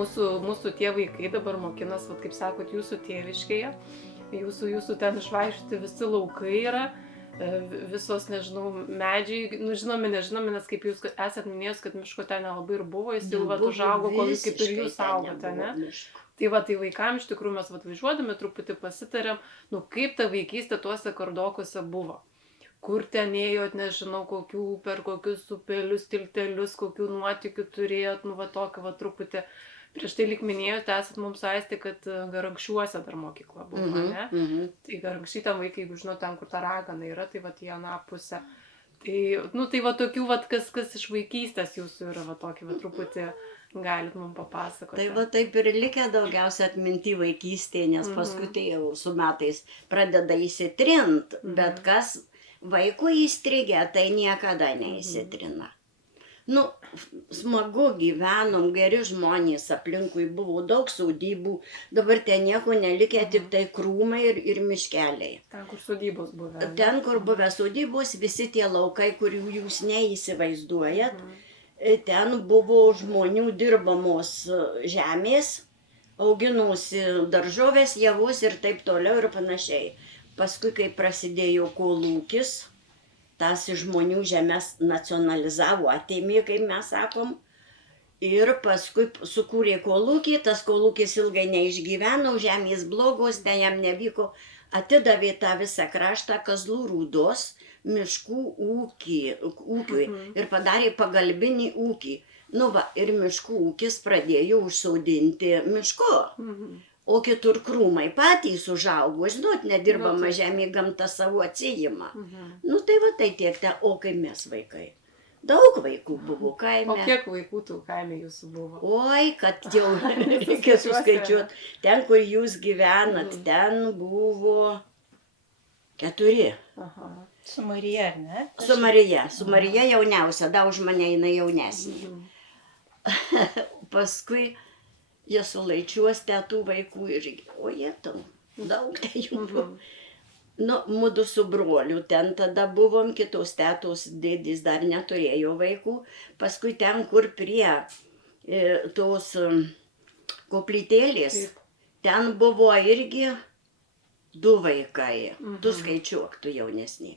mūsų tie vaikai dabar mokinas, vat, kaip sakot, jūsų tėviškėje, jūsų ten išvaikščioti visi laukai yra, visos, nežinau, medžiai, nu žinomi, nežinomi, nes kaip jūs esat minėjus, kad miško ten nelabai ir buvo, jis jau vat užaugo, kol kaip ir jūs augote, ne? Tai va, tai vaikams iš tikrųjų mes vat važiuodami truputį pasitarėm, nu kaip ta vaikystė tuose Kardokuose buvo. Kur ten ėjot, nežinau, per kokius upelius, tiltelius, kokių nuotykių turėjot, nu va tokį va truputį. Prieš tai lyg minėjote, esat mums Aistė, kad Garankščiuose dar mokykla buvo, ne? Tai Garankščiai ten vaikai, jeigu žinot, ten, kur ta ragana yra, tai va į aną pusę. Tai, nu tai va tokių, va, kas iš vaikystės jūsų yra, va tokį va truputį galit mums papasakoti. Tai va taip ir likę daugiausia atminti vaikystėje, nes paskui tai jau su metais pradeda įsitrint, bet kas vaikų įstrigę, tai niekada neįsitrina. Nu, smagu gyvenom, geri žmonės, aplinkui buvo daug sodybų, dabar ten nieko nelikę, tik tai krūmai ir miškeliai. Ten, kur sodybos buvę. Ten, kur buvę sodybos, visi tie laukai, kurių jūs neįsivaizduojat, ten buvo žmonių dirbamos žemės, auginosi daržovės, javus ir taip toliau ir panašiai. Paskui, kai prasidėjo kolūkis, tas žmonių žemės nacionalizavo, atėmė, kaip mes sakom, ir paskui sukūrė kolūkį, tas kolūkis ilgai neišgyveno, žemės blogos, ten jam nevyko, atidavė tą visą kraštą Kazlų Rūdos miškų ūkiui ir padarė pagalbinį ūkį. Nu va, ir miškų ūkis pradėjo užsodinti mišku. O kitur krūmai patys užaugo, žinot, nedirbama žemė, gamta savo atsijima. Nu tai va tai tiek, o kaip mes vaikai. Daug vaikų buvo kaime. O kiek vaikų tų kaime jūsų buvo? Oi, kad jau reikia suskaičiuot. Ten, kur jūs gyvenat, ten buvo 4. Su Marija, ar ne? Su Marija jauniausia, da už mane jinai jaunesnė. Paskui jie sulaičiuos tetų vaikų ir, o jie tam, daug tai jų buvo. Nu, mudu su broliu ten tada buvom, kitos tetos dėdės dar neturėjo vaikų. Paskui ten, kur prie tos koplytėlės, ten buvo irgi 2 vaikai. Tu skaičiuok, tu jaunesnį.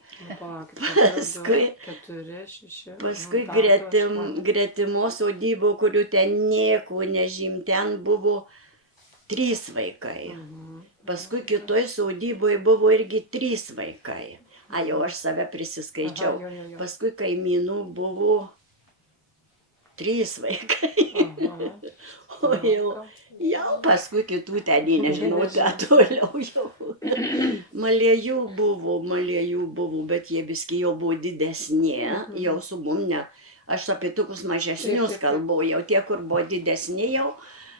Paskui gretimos sodybų, kurių ten nieko nežym, ten buvo 3 vaikai. Paskui kitoj sodyboje buvo irgi 3 vaikai. Jau aš save prisiskaičiau. Paskui kaimynų buvo 3 vaikai. O jau paskui kitų ten, nežinau, toliau jau. Malėjų buvo, bet jie viski jau buvo didesni, jau su mum ne. Aš apie tokius mažesnius kalbu, jau tie, kur buvo didesni, jau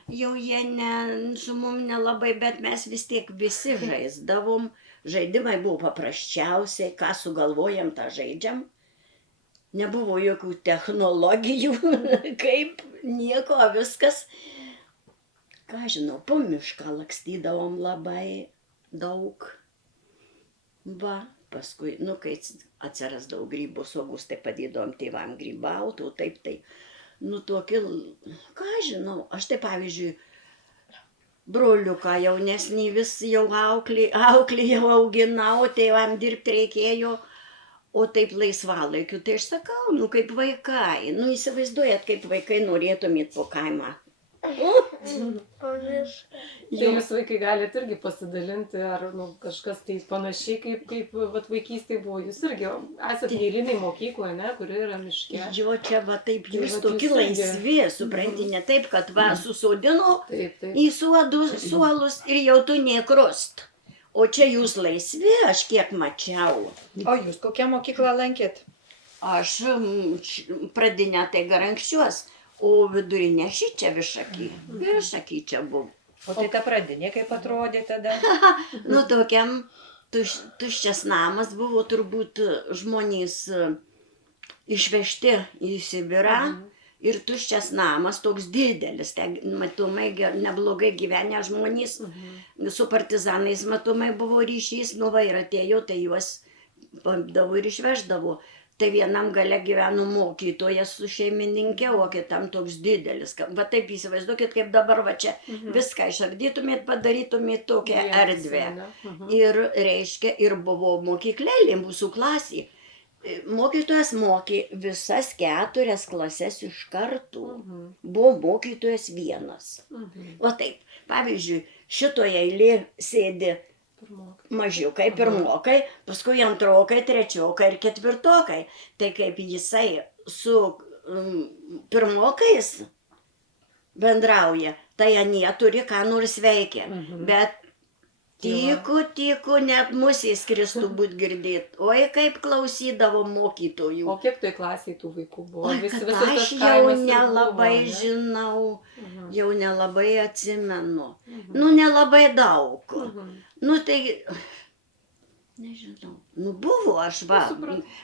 jie su mum nelabai, bet mes vis tiek visi žaisdavom. Žaidimai buvo paprasčiausiai, ką sugalvojam, tą žaidžiam. Nebuvo jokių technologijų, kaip nieko, viskas. Ką žinau, po mišką lakstydavom labai daug. Va, paskui, nu, kai atsirasdavo grybų sogus, tai padėdavom tėvam grybauti, o taip tai. Nu, tokį, ką žinau, aš tai pavyzdžiui, broliuką jaunesnį vis jau auklį jau auginau, tėvam dirbti reikėjo, o taip laisvalaikiu, tai aš sakau, nu, kaip vaikai, nu, įsivaizduojat, kaip vaikai norėtumėt po kaimą. Tai jūs vaikai galite irgi pasidalinti, ar kažkas tai panašiai, kaip vaikystėje buvo. Jūs irgi esate neįliniai mokykloje, ne, kuri yra miške. Jo, čia va taip, jūs tokie laisvi, supranti, ne taip, kad va susodino į suolus ir jau tu nekrust. O čia jūs laisvi, aš kiek mačiau. O jūs kokią mokyklą lankėt? Aš pradinę tai Garankščiuos. O vidurinė šičia Višaky čia buvo. O tai ta pradinė kaip atrodė tada? Nu, tokiam tuščias namas buvo, turbūt žmonės išvežti į Sibirą ir tuščias namas, toks didelis, matomai neblogai gyvenę žmonės, su partizanais matomai buvo ryšys, nu va ir atėjo, tai juos paimdavo ir išveždavo. Tai vienam gale gyveno mokytojas su šeimininkė, o kitam toks didelis. Va taip įsivaizduokit, kaip dabar va čia viską išardytumėt, padarytumėt tokią erdvę. Ir reiškia, ir buvo mokyklėlė mūsų klasė. Mokytojas mokė visas 4 klases iš karto. Buvo mokytojas vienas. Va taip, pavyzdžiui, šitoje eilė sėdi mažiukai, pirmokai, paskui antrokai, trečiokai ir ketvirtokai. Tai kaip jisai su pirmokais bendrauja, tai anie turi ką nors veikia. Bet tyku, net musės skristų būt girdėt. Oi, kaip klausydavo mokytojų. O kiek toj klasiai tų vaikų buvo? Oi, kad aš jau nelabai žinau, jau nelabai atsimenu. Nu, nelabai daug. Nu, tai, nežinau, nu buvo aš va,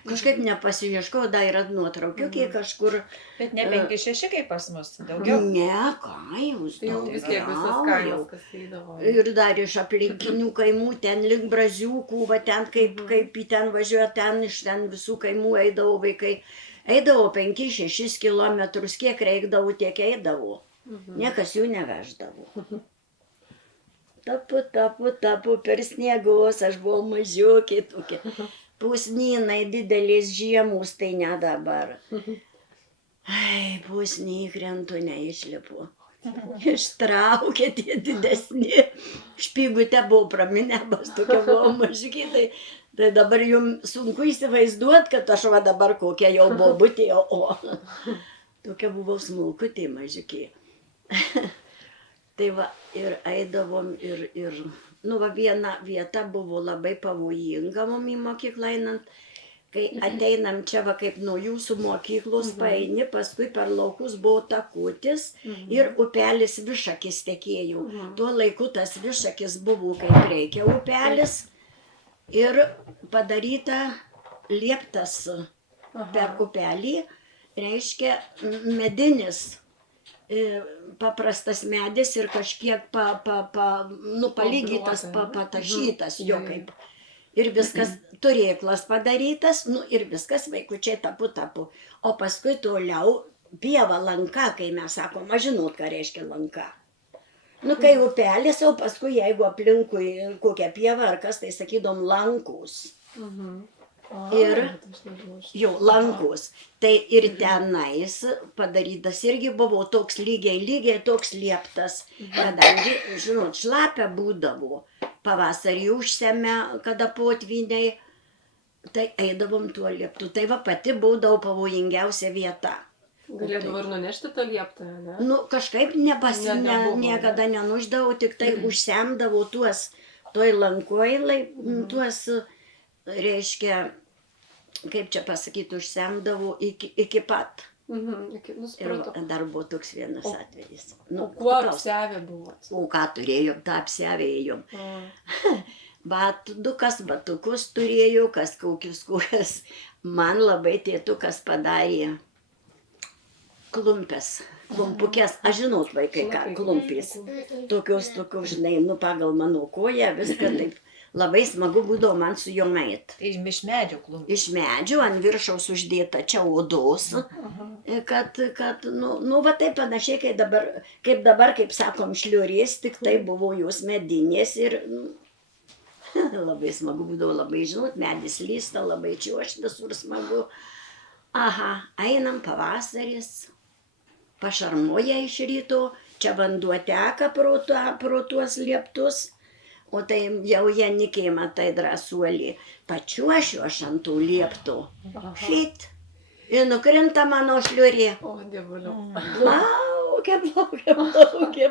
kažkaip nepasiieškau, dar yra nuotraukiukė kažkur. Bet ne 5-6 kaip pas mus, daugiau. Ne, ką jūs Jau vis tiek visas kaimas, kas eidavo. Ir dar iš aplinkinių kaimų, ten link Braziukų, va ten kaip į ten važiuoja, ten iš ten visų kaimų eidavo vaikai. Eidavo 5-6 kilometrus, kiek reikdavo, tiek eidavo. Niekas jų neveždavo. Tapu per sniegus, aš buvau mažiukė tokia. Pusnynai didelės žiemos, tai ne dabar. Ai, pusniai krentu, neišlipu. Ištraukė tie didesni. Špygutė buvo praminėbas, tokia buvo mažiukė. Tai dabar jums sunku įsivaizduoti, kad aš va dabar kokia jau bobutė, o tokia buvau smulkutė mažiukė. Tai va, ir eidavom ir, nu va, viena vieta buvo labai pavojinga mum į mokyklą einant, kai ateinam čia va kaip nuo jūsų mokyklos paeini, paskui per laukus buvo takutis ir upelis Višakis tekėjo. Tuo laiku tas Višakis buvo kaip reikia upelis ir padaryta lieptas per upelį, reiškia medinis. Paprastas medis ir kažkiek palygytas, patašytas jo kaip. Ir viskas, turėklas padarytas, nu ir viskas vaikučiai tapu. O paskui toliau pieva lanka, kai mes sakom, žinot, ką reiškia lanka. Nu, kai upelis, o paskui jeigu aplinkui kokią pievą ar kas, tai sakydom lankus. Ir jau lankus. Tai ir tenais padarytas irgi buvo toks lygiai toks lieptas, kadangi, žinot, šlapia būdavo. Pavasarį užsemia, kada potvyniai, tai eidavom tuo lieptu. Tai va pati būdavo pavojingiausia vieta. Galėdavo ir nunešti tą lieptą, ne? Nu, kažkaip niekada nenuždavau, tik tai užsemdavau tuos, toj lankoj, tuos, reiškia, kaip čia pasakyti, užsemdavo iki pat. Ir dar buvo toks vienas atvejis. O kuo apsiavę buvot? O ką turėjom, tą apsiavėjom. Batukas, batukus turėjau, kas kokius. Man labai tėtukas padarė klumpes, klumpukės. Aš žinot, vaikai, ką klumpės. Tokios, žinai, nu pagal mano koją, viską taip. Labai smagu būdavo man su jom eit. Iš medžio klumpų. Iš medžio, ant viršaus uždėta čia odos, kad nu va taip panašiai, kaip dabar, kaip sakom, šliurės, tik tai buvo jos medinės ir labai smagu būdavo, labai žinot, medis lysta, labai čiuošt, visur smagu. Aha, einam pavasaris, pašarmoja iš ryto, čia vanduo teka pro tuos lieptus. O tai jau Janikė, matai, drąsuolį, pačiuošiu aš ant tų lieptų. Fit. Ir nukrinta mano šliurė. O, dievuliau.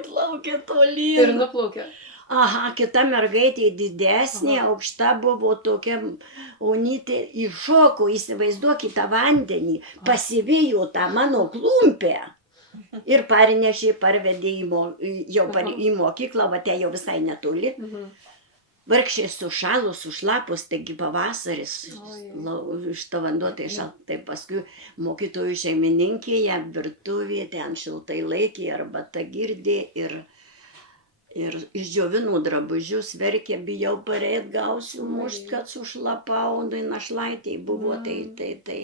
Plaukia tolyn. Ir nuplaukė. Aha, kita mergaitė didesnė, aukšta buvo tokia onytė, įšoko, įsivaizduokite vandenį, pasivijo tą mano klumpę. Ir parnešė, parvedė į mokyklą, va te jau visai netoli. Vargšė sušalus, sušlapus, taigi pavasaris, šitą vanduo tai šal. Tai paskui mokytojų šeimininkėje, virtuvėje, ten šiltai laikė, arbata girdė ir Ir išdžiovino drabužius, verkė, bijau pareit, gausiu mušt, kad sušlapau, tai našlaitėj buvo, tai.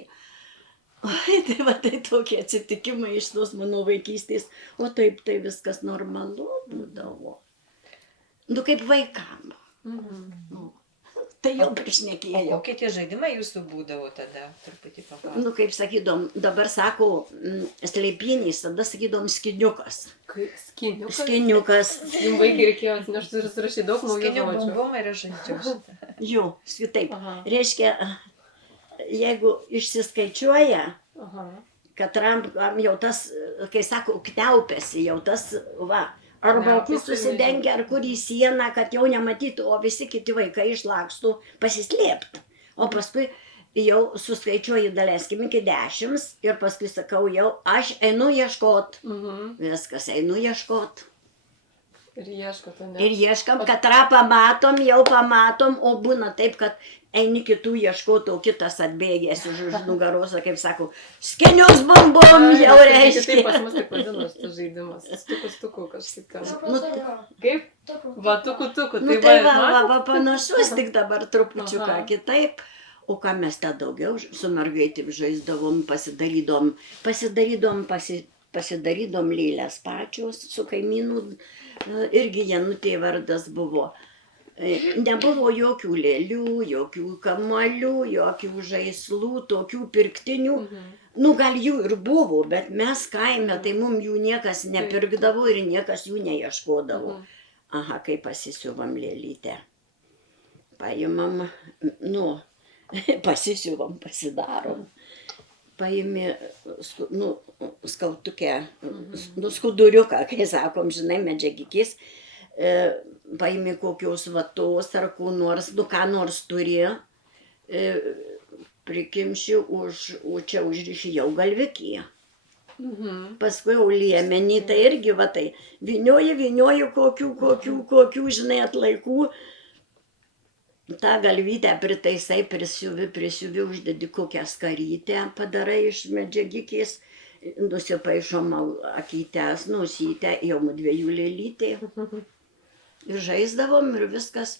Oi, tai va, tai tokie atsitikimai iš tos mano vaikystės, o taip tai viskas normalu būdavo. Nu, kaip vaikam. Nu, tai jau O prišnekėjau. kokie tie žaidimai jūsų būdavo tada? Truputį papasakok. Nu, kaip sakydom, dabar sako slėpinys, tada sakydom skiniukas. Skiniukas. Skiniukas. Jums vaikai reikėjo atnešti ir surašyti daug naujų Skinių žodžių. bumbumą ir aš žaidžiau šitą. Jo, taip. Aha. Reiškia, jeigu išsiskaičiuoja, Aha. katram jau tas, kai sako, kniaupėsi, jau tas, va, arba Kniaupiasi, susidengia, ar kur į sieną, kad jau nematytų, o visi kiti vaikai išlakstų pasislėpti. O paskui jau suskaičiuoju, daleiskim, iki 10 ir paskui sakau jau, aš einu ieškot. Viskas, einu ieškot. Ir ieškote, ne? Ir ieškam, katrą pamatom, jau pamatom, o būna taip, kad eini kitų ieškot, o kitas atbėgęs už nugaros, kaip sako, skinius bumbum, jau Taip reiškia. pas mus taip vadinasi tas žaidimas. Stuku kažkaip ten. Nu, Kaip? Va, tuku. nu tai va, panašus, tik dabar trupučiuką Aha. kitaip. O ką mes tą daugiau su mergaitėm žaisdavom, pasidarydom lėlės pačios su kaimynų, irgi Janutė vardas buvo. Nebuvo jokių lėlių, jokių kamuolių, jokių žaislų, tokių pirktinių. Nu, gal jų ir buvo, bet mes kaime, tai mums jų niekas nepirkdavo ir niekas jų neieškodavo. Aha, kai pasisiuvam lėlytę. Paimam, nu, pasisiuvam, pasidarom. Paimi, nu, skautukę, nu, skuduriuką, kai sakom, žinai, medžiagikis, paimi kokios vatos ar ko nors, nu, ką nors turi, prikimši čia užriši jau galvikį. Paskui jau liemenį, tai irgi va tai, vynioji kokių, žinai, atlaikų, tą galvytę pritaisai, prisiuvi, uždedi kokią skarytę, padarai iš medžiagikės, nusipaišom akytes, nusytę, jau dviejų lėlytė. Ir žaisdavom ir viskas,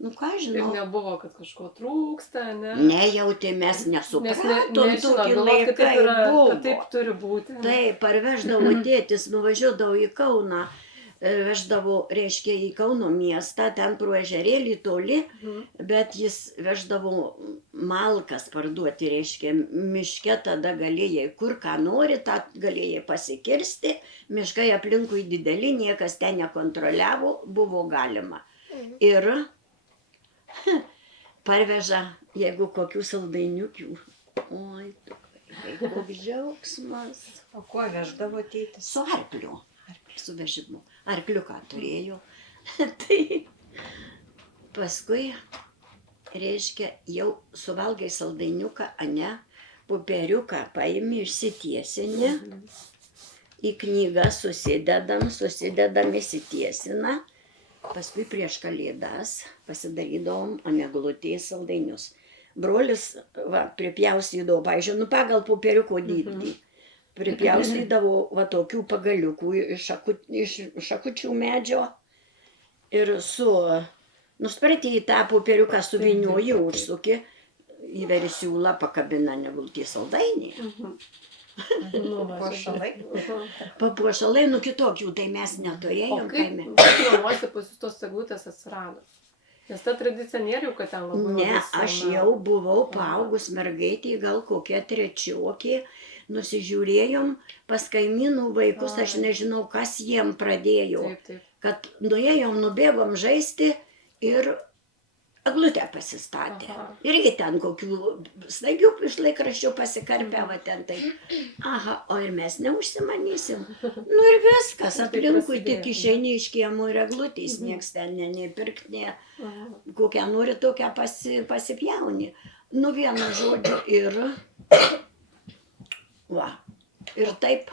nu ką Ir žinau. nebuvo, kad kažko trūksta, ne? Nejautė, mes Nes nesupratom, nežino, tokie galvot, kad laikai taip yra, buvo. kad taip turi būti. ne? Taip, parveždavo tėtis, nuvažiuodavo į Kauną, veždavo, reiškia, į Kauno miestą, ten pro ežerėlį toli, bet jis veždavo malkas parduoti, reiškia, miške tada galėjai, kur ką nori, tą galėjai pasikirsti, miškai aplinkui dideli, niekas ten nekontroliavo, buvo galima. Ir parveža, jeigu kokių saldainiukių, oi, koks džiaugsmas. O kuo veždavo tėtis? Su arkliu, su vežimu. Arkliuką turėjo. Tai paskui, reiškia, jau suvalgai saldainiuką, ane, popieriuką paimi, išsitiesinį, į knygą susidedam, įsitiesina, paskui prieš kalėdas pasidarydom ant eglutės saldainius. Brolis, va, pripjaustydavo, pavyzdžiui, nu pagal popieriuko dydį. Pripjaustydavo va tokių pagaliukų iš šakučių medžio ir nuspręti į tą popieriuką suvynioji, užsuki, įveri siūlą, pakabina negultį saldainį. Papuošalai? Papuošalai, nu kitokių, tai mes O neturėjom kaime. kaip namuose pas jūs tos eglutės atsirado? Nes ta tradicija nėra jau, kad ten labai Ne, labai aš sena. jau buvau paaugus mergaitė, gal kokia trečiokė, nusižiūrėjom pas kaimynų vaikus, aš nežinau, kas jiem pradėjo, Taip. kad nuėjom, nubėgom žaisti ir eglutę pasistatė. Aha. Irgi ten kokių staigių iš laikraščių pasikarpė, va ten tai. Aha, o ir mes neužsimanysim. Nu ir viskas, Ir tai aplinkui prasidėjo. tik išeini iš kiemų ir eglutės, nieks ten nei pirkt, nei Aha. kokią nori tokią pasipjauni. Nu vienu žodžiu ir va. Ir taip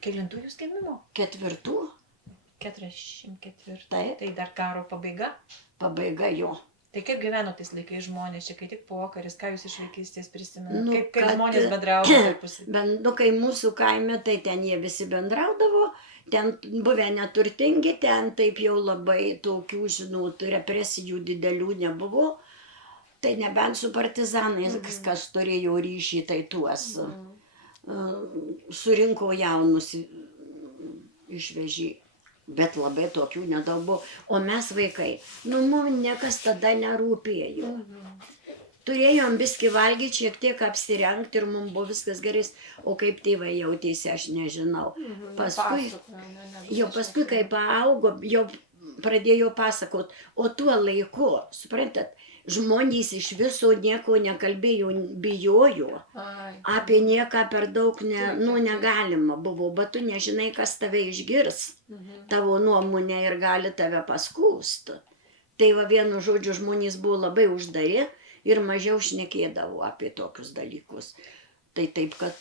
Kelintų jūs gimimo? 4 44. Taip. Tai dar karo pabaiga? pabaiga jo. Tai kaip gyveno tais laikais žmonės, čia kai tik pokaris, ką jūs iš vaikystės prisimenate? Nu, Kaip kad- žmonės bendrauja tarpusavy? Nu, kai mūsų kaime, tai ten jie visi bendraudavo, ten buvę neturtingi, ten taip jau labai tokių, žinot, represijų didelių nebuvo. Tai nebent su partizanais, kas turėjo ryšį, tai tuos surinko jaunus, išvežė. Bet labai tokių nedaug buvo. O mes vaikai, mums niekas tada nerūpėjo. Turėjom biskį valgyti, šiek tiek apsirengti ir mums buvo viskas gerai. O kaip tėvai jautėsi, aš nežinau. Paskui, kai paaugo, jau pradėjo pasakot. O tuo laiku, suprantat, žmonės iš viso nieko nekalbėjo, bijojo. Apie nieką per daug negalima buvo, bet tu nežinai, kas tave išgirs, tavo nuomonę ir gali tave paskūsti. Tai va, vienu žodžiu, žmonės buvo labai uždari ir mažiau šnekėdavo apie tokius dalykus. Tai taip, kad...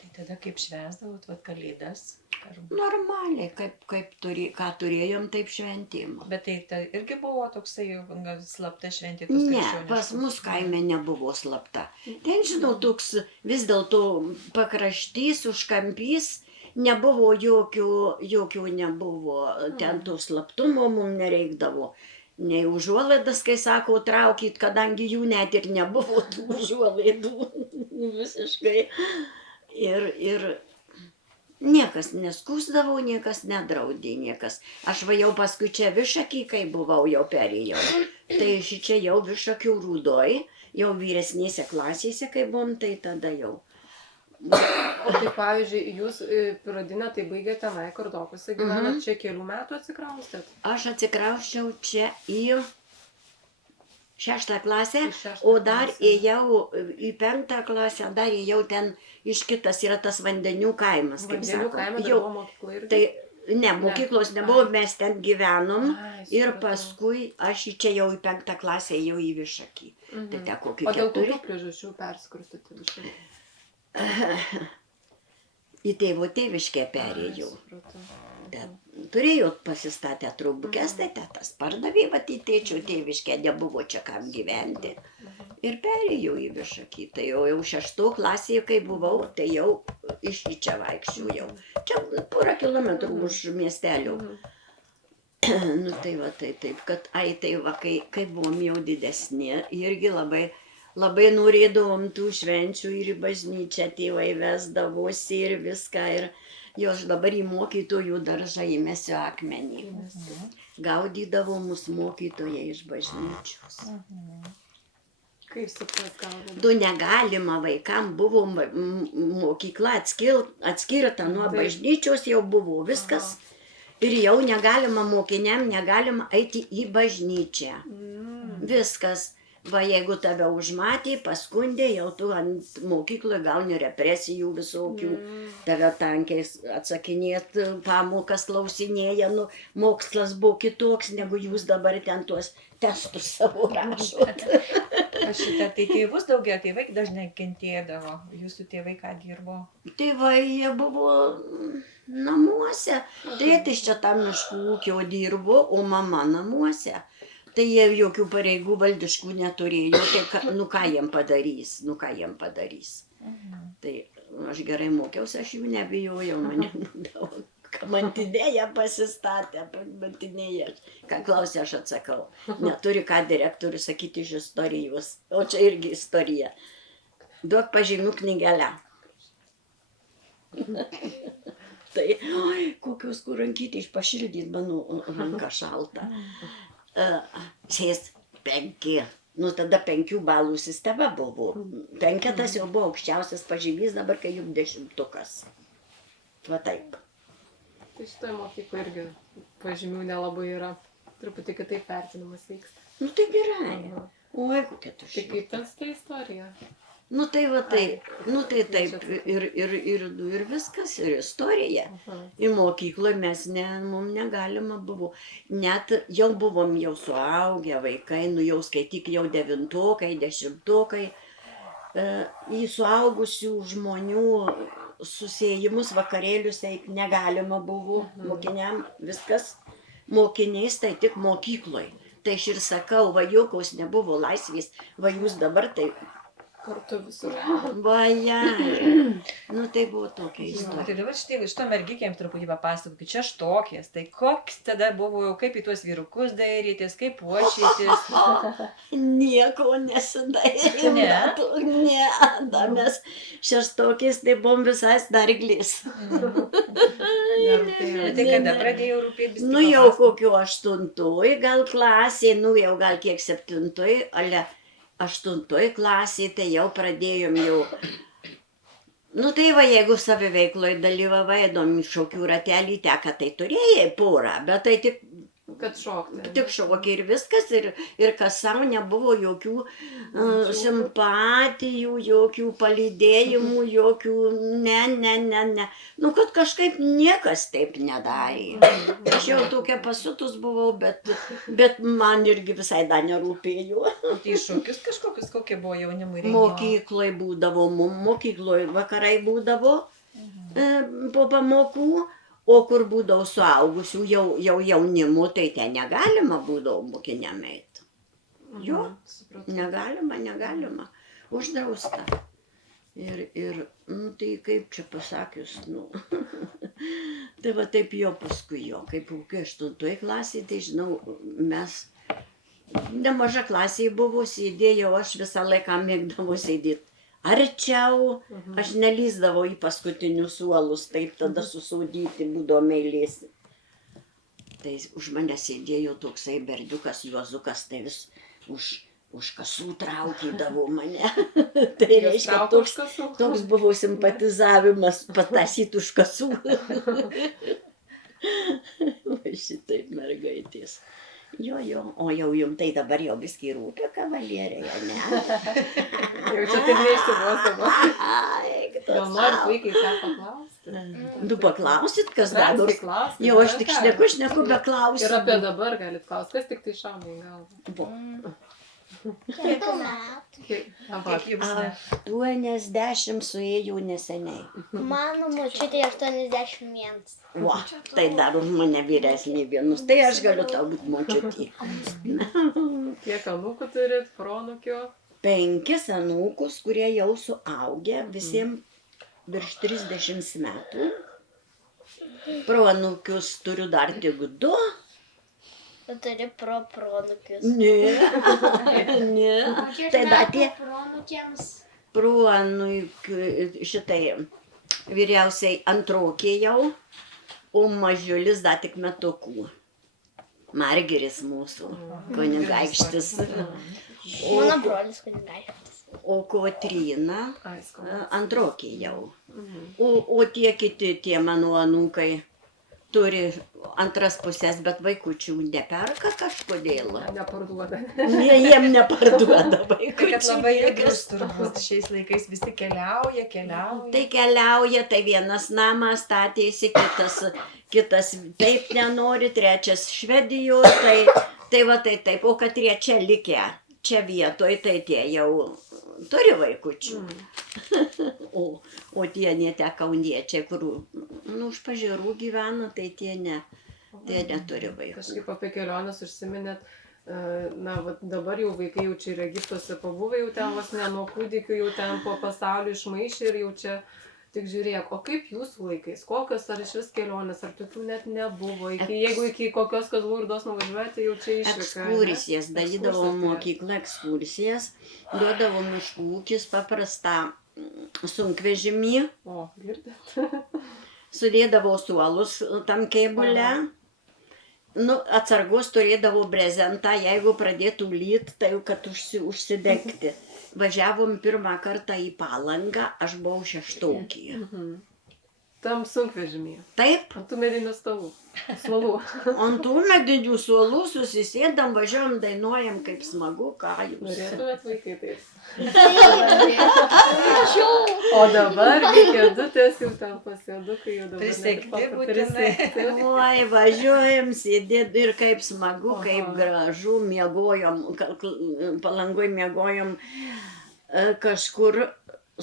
Tai tada kaip švęsdavot, vat Kalėdas? Normaliai, ką turėjom, taip šventėm. Bet tai irgi buvo toksai slapta šventė? Ne, pas mus kaime nebuvo slapta. Ten, žinau, toks vis dėlto pakraštys, užkampys, nebuvo jokių nebuvo. Ten to slaptumo mums nereikdavo. Nei užuolaidas, kai sako, traukyt, kadangi jų net ir nebuvo tų užuolaidų visiškai. Ir niekas neskūsdavo, niekas nedraudė, niekas. Aš va jau paskui čia Višakį, kai buvau, jau perėjau. Tai šičia jau Višakių Rūdoj, jau vyresnėse klasėse, kai buvom, tai tada jau. O tai pavyzdžiui, jūs pradinę tai baigėte tenai, Kardokose gyvenat, čia kelių metų atsikraustėt? Aš atsikrausčiau čia į 6 klasę, o dar ėjau į 5 klasę, dar ėjau ten iš kitas, yra tas Vandenių kaimas, kaip sako. Vandenių kaime dar buvo mokykla irgi? Tai ne, mokyklos nebuvo, mes ten gyvenom ir paskui aš čia jau į 5 klasę ėjau į Višakį. Tai teko kokį 4. O dėl kokių priežasčių perskrustėte Višakį? Į tėvo tėviškę perėjau. Turėjo pasistatę trobukes, tai tetas pardavė, vat į tėčio tėviškę, nebuvo čia kam gyventi. Ir perėjau į Višakį. Tai jau 6 klasėje, kai buvau, tai jau iš čia vaikščiojau. Čia porą kilometrų už miestelio. Nu tai va, tai taip, kad tai va, kai buvom jau didesni, irgi labai norėdavom tų švenčių ir į bažnyčią tėvai vesdavosi ir viską. Ir jo aš dabar į mokytojų daržą įmesiu akmenį. Gaudydavo mus mokytojai iš bažnyčios. Kaip supras gaudydavo? Tu negalima vaikam, buvo mokykla atskirta nuo bažnyčios, jau buvo viskas. Ir jau negalima mokiniam, negalima eiti į bažnyčią. Viskas. Va, jeigu tave užmatė, paskundė, jau tu ant mokykloje gauni represijų visokių, tave tankiais atsakinėt, pamokas klausinėja, nu, mokslas buvo kitoks, negu jūs dabar ten tuos testus savo rašot. Aš šitą, tai tėvus daugia, tėvai dažnai kentėdavo, jūsų tėvai ką dirbo? Tėvai, jie buvo namuose, tėtis čia tam miškų ūkio dirbo, o mama namuose. Tai jie jokių pareigų valdiškų neturėjo, tai nu ką jiem padarys. Tai aš gerai mokiausi, aš jų nebijojau, mane būdavo, kamantinėje pasistatė, kamantinėje. Ką klausė, aš atsakau, neturi ką direktorius sakyti iš istorijos, o čia irgi istorija. Duok pažymių knygelę. Tai, oi, kokios kur rankytė išpašildyt, mano ranka šalta. Sėst 5. Nu, tada 5 balų sistema buvo. 5 jau buvo aukščiausias pažymys, dabar kai juk 10. Va taip. Tai šitoje mokykloje irgi pažymių nelabai yra. Truputį kitaip vertinimas vyksta. Nu tai gerai. Oi, kokia tu Tai kaip tas ta istorija? Nu tai va taip. Nu tai taip. Ir viskas, ir istorija. Ir mokykloje mes mums negalima buvo. Net jau buvom jau suaugę vaikai, nu jau skaityk jau 9-okai, 10-okai. Į suaugusių žmonių susėjimus, vakarėlius eik negalima buvo mokiniam, viskas. Mokiniais tai tik mokykloje. Tai aš ir sakau, va jokios nebuvo laisvės, va jūs dabar tai Kartu visur. Vaja. Nu, tai buvo tokia Tai istorija. dabar štai iš to mergikėms truputį papasakokit, čia štokės, tai koks tada buvo, kaip į tuos vyrukus dairytis, kaip puošytis. Nieko nesidarė. Ne? Ne, dar mes šeštokės tai buvom visais darglys. Nerūpėjo. Tai kada pradėjau rūpėtis? Nu jau kokiu 8 gal klasė, nu jau gal kiek 7, ale 8 klasė, tai jau pradėjom jau. Nu tai va, jeigu saviveikloje dalyvavai, įdomi šokių ratelį teka, tai turėjai porą, bet tai Kad šokti. tik šokį ir viskas, ir kas savo nebuvo jokių simpatijų, jokių palydėjimų, jokių, ne. Nu, kad kažkaip niekas taip nedarė. Aš jau tokia pasutus buvau, bet man irgi visai dar nerūpėjo. Tai šokius kažkokius, kokie buvo jaunimui renginiai? Mokykloj būdavo, mokykloj vakarai būdavo po pamokų. O kur būdavo suaugusių, jau jaunimų, tai ten negalima būdavo mokiniam eiti. Jo, Supratau. negalima. Uždrausta. Ir, nu tai kaip čia pasakius, nu. Tai va taip jo paskui jo, kaip kokia 8 klasė, tai žinau, mes nemaža klasė buvo, sėdėjau, aš visą laiką mėgdavau sėdėti arčiau, aš nelįsdavau į paskutinius suolus, taip tada susaudyti būdavo meilėsi. Tai už mane sėdėjo toksai berdiukas Juozukas, tai vis už kasų traukydavo mane. Tai reiškia, toks buvo simpatizavimas patasyti už kasų. Šitaip mergaitės. Jo, o jau jums tai dabar jau viskai rūpia kavalierėje, ne? Jau čia taip neišsivosdavo. Gal norit vaikai ką paklausti? Du paklausit, kas dar nors. Klausti. Jau aš tik šneku be klausimų. Ir apie dabar galit klausti, kas tik tai šauna į galvą. Kiek metų? Kiek jums ne? 80 suėjo neseniai. Mano močiutė 81. Va, tai dar už mane vyresnė vienus, tai aš galiu tau būti močiutė. Kiek anūkų turit, pronukių? 5 anūkus, kurie jau suaugę, visiems virš 30 metų. Proanūkius turiu dar tik 2. Tu turi pronukius. Ne. Tai dar tie Pronukėms. proanūkių šitai vyriausiai antrokė jau, o mažiulis dar tik metukų. Margiris mūsų, kunigaikštis. Mano brolis kunigaikštis. O Kotryna Ai, skamba. antrokė jau. O tie kiti, tie mano anūkai, turi antras pusės, bet vaikučių neperka kažkodėl. Neparduoda. Ne, jiem neparduoda Tai kad vaikučių. labai niekas. judrus turbūt šiais laikais visi keliauja. Tai keliauja, tai vienas namą statėsi, kitas taip nenori, trečias Švedijoje, tai va tai taip, o kad čia likę, čia vietoj, tai tie jau turi vaikučių. O tie nete kauniečiai, kur už pažiūrų gyvena, tai tie neturi vaikų. Kažkaip apie keliones užsiminėt, na, va, dabar jau vaikai jau čia ir Egiptuose pabuvę, jau ten vos ne nuo kūdikių, jau ten po pasaulį išmaišė ir jau čia tik žiūrėk, o kaip jūsų laikais, kokios ar iš vis kelionės, ar tokių net nebuvo, jeigu iki kokios Kazlų nuvažiuojate, jau čia išvyka. Ekskursijas, darydavom mokyklą ekskursijas, duodavom miškų ūkis paprastą sunkvežimį, O, girdėt? sudėdavo suolus tam kėbule. Nu, atsargos turėdavo brezentą, jeigu pradėtų lyt, tai kad užsidegti. Važiavom pirmą kartą į Palangą, aš buvau 6. Tam sunkvežimyje. Taip, Ant tų medinių stalų. Suolų. ant tų medinių suolų susisėdam, važiuojam, dainuojam, kaip smagu, ką jūs. Norėtumėt vaikai taip. O dabar kėdutės jau ten pasėdukai, jau dabar. Prisegti būtinai. Oi, važiuojam, sėdėt ir kaip smagu, kaip gražu, miegojom, Palangoj miegojom, kažkur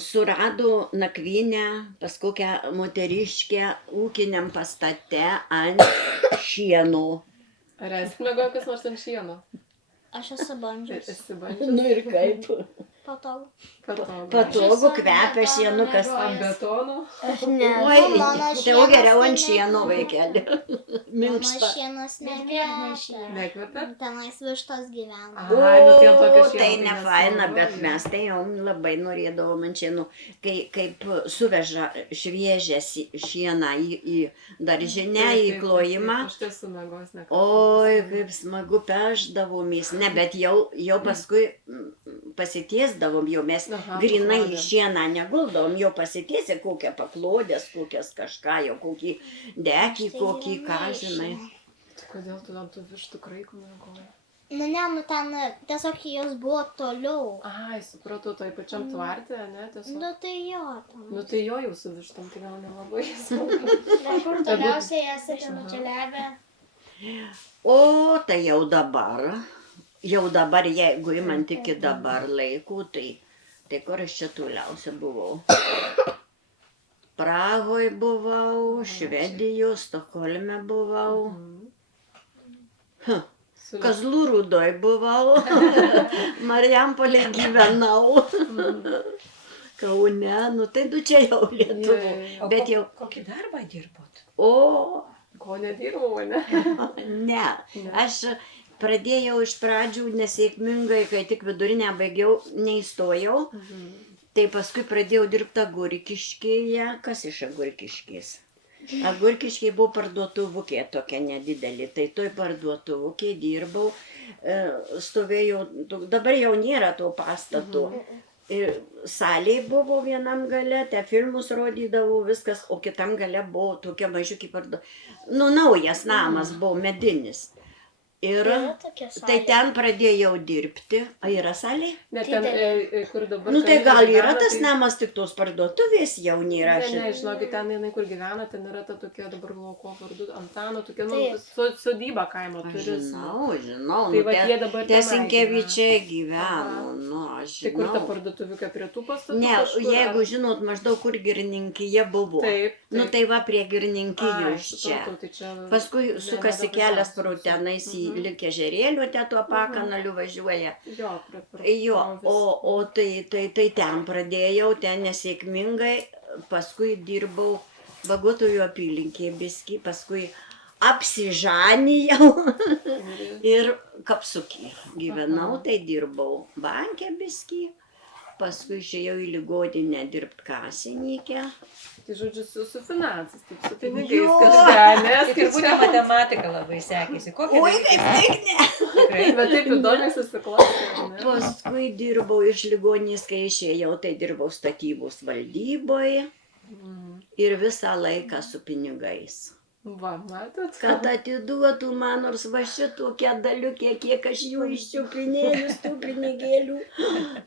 surado nakvynę pas kokią moteriškę ūkiniam pastate ant šieno. Ar esi mėgojo kas nors ant šieno? Aš esu bandžius. Esi bandžius? Nu ir kaip. Patogu. Patogu, kvepia šienukas. Ant betono. Aš Oi, mano tai jau geriau ant šienas šieno vaikeli. Mano Minkšta. šienas nekvepia. Nekvepia? Tenais vištos gyvena. Ai, nu tai ant tokio šieno. Tai tai ne faina, nesmagu, bet jo. mes tai jau labai norėdavom ant šienų. Kaip suveža šviežią šieną į daržinę, į klojimą. Aš tiesų mėgos nekvepia. Oi, kaip smagu pešdavomės. Ne, bet jau paskui pasitiesdavom, jau mes Aha, grinai į paklodę. šieną neguldavom, jau pasitiesę kokią paklodės, kokias kažką, jau kokį dekį, kokį ką, žinai. Tai kodėl tu ant tų vištų kraikų mėgoji? Nu ne, nu ten tiesiog jos buvo toliau. Ai, supratau, toj pačiam tvarte, ne, tiesiog. Nu tai jo, ten. Nu tai jo jau su vištom, tai gal nelabai smagu. Kur toliausiai jas apsinučialiavę. O, tai jau dabar, jeigu imant iki dabar laikų, tai kur aš čia toliausia buvau? Prahoj buvau, Švedijos, Stokholme buvau, Su- Kazlų Rūdoj buvau, Marijampolėj gyvenau, Kaune, nu tai du čia jau Lietuvo, O bet jau, kokį darbą dirbot? o, Ko nedirbau, ne? ne, aš pradėjau iš pradžių nesėkmingai, kai tik vidurinę baigiau, neįstojau, tai paskui pradėjau dirbti Agurkiškėje. Kas iš Agurkiškės? Agurkiškėje buvo parduotuvukė tokia nedidelė, tai toj parduotuvukė dirbau, stovėjau, dabar jau nėra to pastato. Ir salėje buvo vienam gale, te filmus rodydavau, viskas, o kitam gale buvo tokia mažiukė nu, naujas namas buvo, medinis. Ir Yra tokia tai salė. ten pradėjau dirbti. A, yra salė? Ne ten, kur dabar... Nu tai kaimynai gal yra gyvena, tas tai- namas, tik tos parduotuvės jau nėra. Ne, žinokit, ten jinai kur gyvena, ten yra ta tokia dabar galvoju, ko vardu, Antano, tokia, nu, Taip. sodyba kaimo Aš turizmo. žinau, Tai nu, va jie dabar tie tenai Sinkevičiai gyveno, Aha. nu, aš Tai kur ta žinau. parduotuvika prie tų pastatų? Ne, kažkur, jeigu ar- žinot, maždaug kur girininkija buvo. Taip. Nu tai va prie girininkijos čia. Supratau, tai čia... Paskui ne- sukasi nebevažiavau. kelias pro tenais į Mhm. lik ežerėlių, te tuo pakanaliu važiuoja. Jo, prie Jo, o tai ten pradėjau, ten nesėkmingai, paskui dirbau Vagotojų apylinkėje biskį, paskui apsižanijau ir Kapsukį gyvenau, tai dirbau banke biskį, paskui išėjau į ligoninę dirbti kasininkę. Tai žodžiu, su finansais, taip su pinigais Jo. kažką, Tai turbūt nes matematika labai sekėsi. Kokia Oi, kaip tik ne! tikrai. Bet taip įdomiai susiklostė, ne? Paskui dirbau iš ligoninės, kai išėjau, tai dirbau statybos valdyboje ir visą laiką su pinigais. Va, matot? Kad atiduotų man nors va šitokia daliukė, kiek aš jų iščiupinėjus tų pinigėlių,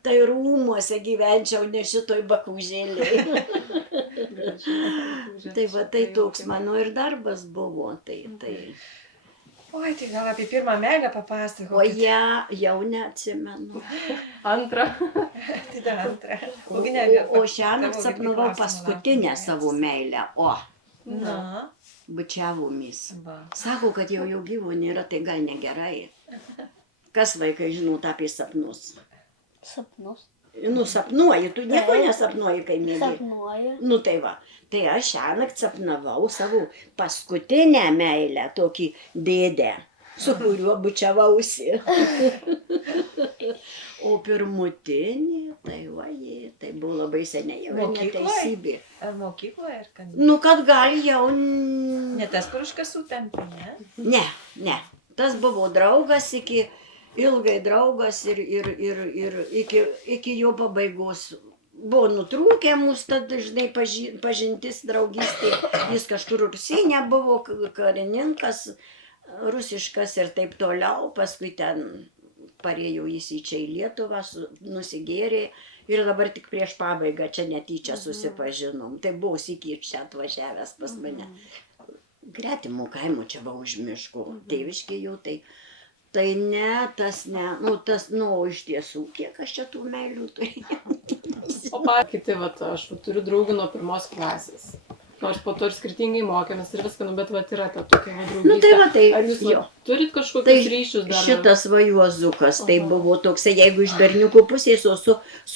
tai rūmuose gyvenčiau, ne šitoj bakūžėlėj. Tai va, tai toks mano ir darbas buvo. Tai. Oi, tai gal apie pirmą meilę O papasakokit. ją jau neatsimenu. Antra. Tai dar antrą. O šiąnakt sapnavau paskutinę savo meilę. O, Na, bučiavomis. va. Sako, kad jau gyvo nėra, tai gal negerai. Kas vaikai žinot apie sapnus? Sapnus. Nu, sapnuoji, tu nieko nesapnuoji, kai mėgai. Sapnuoju. Nu tai va, tai aš šiąnakt sapnavau savo paskutinę meilę, tokį dėdę, su kuriuo bučiavausi. O pirmutinį, tai va, tai buvo labai seniai, jau ir Mokykloj? neteisybė. Ar mokykloje, ar kad... Nu, kad gal jau... Ne tas, kur už kasų tampė, ne? Ne. Tas buvo draugas ilgai draugas ir iki jo pabaigos. Buvo nutrūkę mūsų, tad dažnai pažintis draugystė. Jis kažkur užsienė buvo karininkas, rusiškas ir taip toliau. Paskui ten parėjo jis į čia į Lietuvą, nusigėrė ir dabar tik prieš pabaigą čia netyčia susipažinom. Tai buvo sykį čia atvažiavęs pas mane. Gretimų kaimo čia va už miško, tėviškė jau tai. Tai ne, tas ne, iš tiesų, kiek aš čia tų meilių turėjau. O kiti, vat, aš turiu draugų nuo 1 klasės. Nors po to ir skirtingai mokėmės ir viską, bet va yra ta tokia draugystė. Nu tai va, tai Ar jūs jo. turit kažkokius ryšius dar? Šitas va Juozukas, tai Aha. buvo toksai, jeigu iš berniukų pusės, o su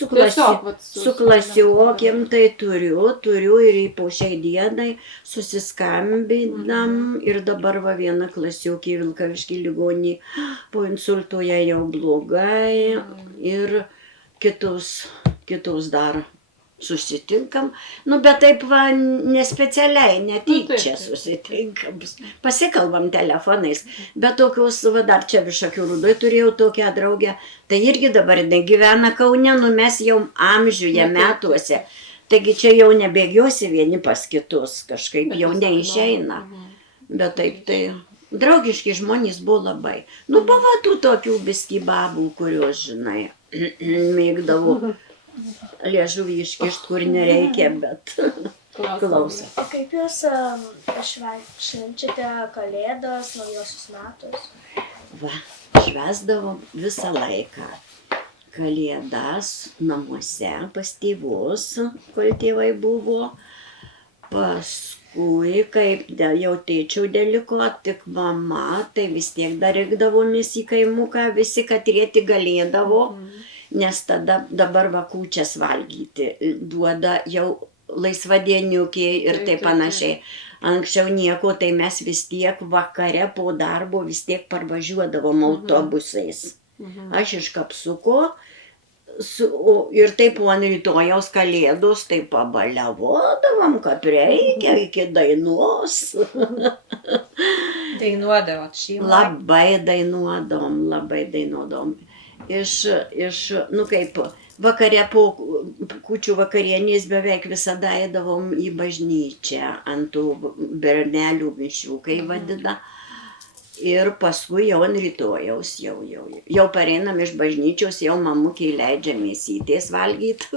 Tiesiog, vat, klasiokėm, tai turiu ir po šiai dienai susiskambinam ir dabar va viena klasiokė Vilkavišky ligonį po insulto jai jau blogai ir kitus dar susitinkam, nu bet taip va nespecialiai, netyčia susitinkam, pasikalbam telefonais, bet tokius, va dar čia Višakių Rūdoj turėjau tokią draugę, tai irgi dabar negyvena Kaune, nu mes jau amžiuje metuose, taigi čia jau nebėgiosi vieni pas kitus, kažkaip jau neišeina, bet taip tai draugiški žmonės buvo labai, nu buvo tų tokių biskį babų, kurios, žinai, mėgdavo liežuvį iškišt, kur nereikia, bet klauso. O kaip jūs švenčiate Kalėdas, Naujosius metus? Va, švęsdavom visą laiką. Kalėdas namuose pas tėvus, kol tėvai buvo. Paskui, kaip jau tėčiau deliko, tik mama, tai vis tiek dar reikdavomės į kaimuką, visi katrėti galėdavo. Nes tada dabar va kūčias valgyti duoda jau laisvadieniukiai ir taip panašiai. Anksčiau nieko, tai mes vis tiek vakare po darbo vis tiek parvažiuodavom autobusais. Aš iš Kapsuko ir taip po rytojaus Kalėdos, tai pabaliavodavom, kaip reikia, iki dainos. Dainuodavot šeimą? Labai dainuodom. Nu kaip, vakare po kūčių vakarienės beveik visada eidavom į bažnyčią ant tų bernelių mišių, kai vadina. Ir paskui jau ant rytojaus, jau pareinam iš bažnyčios, jau mamukiai leidžia mėsytės valgyti.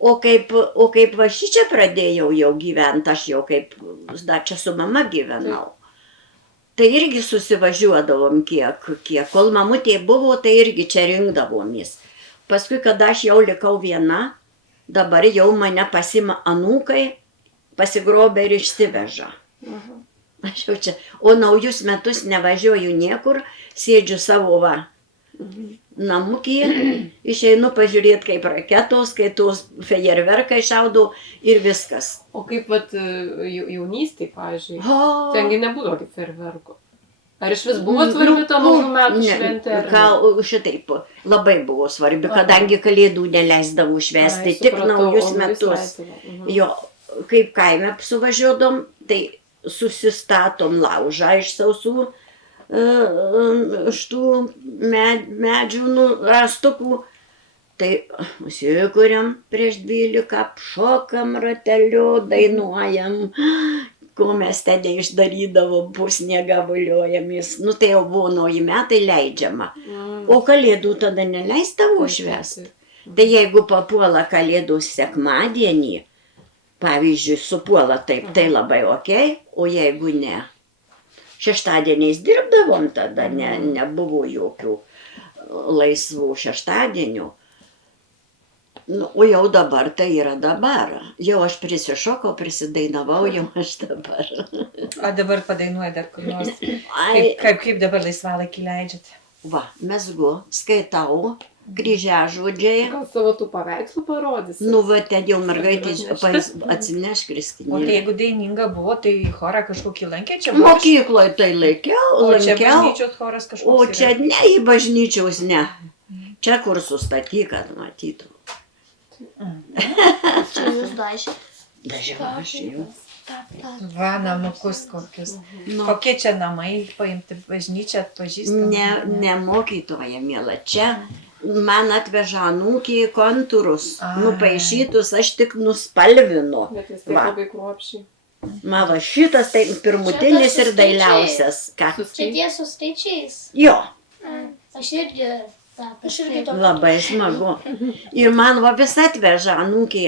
O kaip va šičia pradėjau jau gyventi, aš jau kaip, dar čia su mama gyvenau. Tai irgi susivažiuodavom kiek. Kol mamutė buvo, tai irgi čia rinkdavomės. Paskui, kada aš jau likau viena, dabar jau mane pasima anūkai, pasigrobia ir išsiveža. Aš jau čia. O naujus metus nevažiuoju niekur, sėdžiu savo va namukyje, išeinu pažiūrėti, kaip raketos, kai tos fejerverkai šaudo ir viskas. O kaip vat jaunystėj, pavyzdžiui, tengi nebūdavo kaip fejerverkų. Ar iš vis buvo svarbi ta naujų metų šventė? Šitaip, labai buvo svarbi, kadangi Kalėdų neleisdavau švęsti, tik naujus metus. Jo, kaip kaime suvažiuodom, tai susistatom laužą iš sausų štų medžių rastukų. Tai įsikuriam prieš 12, šokam rateliu, dainuojam, ko mes ten neišdarydavom, pusniegą valiojamės. Nu tai jau buvo nauji metai leidžiama. O Kalėdų tada neleisdavo švęsti. Tai jeigu papuola Kalėdos sekmadienį, pavyzdžiui, supuola taip, tai labai okei, o jeigu ne. Šeštadieniais dirbdavom tada, nebuvo jokių laisvų šeštadienių. Nu, o jau dabar tai yra dabar. Jau aš prisišokau, prisidainavau, jau aš dabar. O dabar padainuoja dar kur nors. Ai, Kaip dabar laisvalaikį leidžiat? va, mezgu, skaitau, kryžiažodžiai. Gal savo tų paveikslų parodys? Nu, va, ten jau mergaitė atsineš O tai Kristinė. jeigu daininga buvo, tai chorą kažkokį lankė čia? Mokykloje tai laikiau, O čia lankiau. bažnyčios choras kažkoks O yra? čia ne į bažnyčiaus, ne. Čia kur sustatyk, kad matytų. Čia jūs dažė. Dažiau aš jau. Va, namukus kokius. Nu, Kokie čia namai paimti bažnyčią atpažįstami? ne mokytoja, miela. Čia man atveža anūkį kontūrus, A. nupaišytus, aš tik nuspalvinu. Bet vis tiek Va. labai kruopščiai. Man va šitas tai pirmutinis Šitas ir su dailiausias. Ką? Čia tie su skaičiais. Jo, Aš irgi to. labai smagu. Ir man va vis atveža anūkį.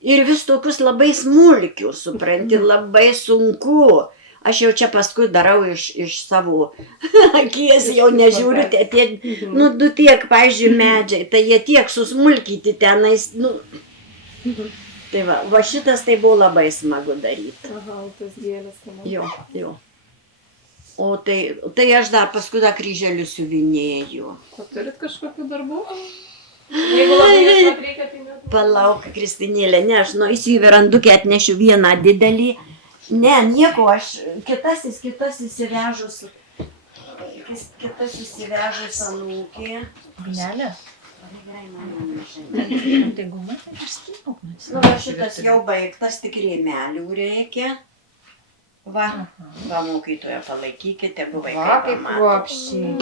Ir vis tokius labai smulkius, supranti, labai sunku. Aš jau čia paskui darau iš savo akies, jau nežiūriu, tiek, pavyzdžiui, medžiai, tai jie tiek susmulkyti tenais, nu, Tai va šitas tai buvo labai smagu daryti. Aha, tas gėlės. Jo. O tai aš dar paskui tą kryželių siuvinėjau. O turit kažkokių darbų? Jeigu labai ieškot reikia pinigų. Palauk, Kristinėlė, ne, aš nueisiu į verandukę, atnešiu vieną didelį. Ne, nieko, aš kitas įsivežus. Kitas įsivežus anūkė. Gnelė? Nu, Tai guma, tai ir stilpnas. va šitas jau baigtas, tik rėmelių reikia. Va mokytoja palaikykite, buvai Va, kaip kaip pamato. kruopščiai.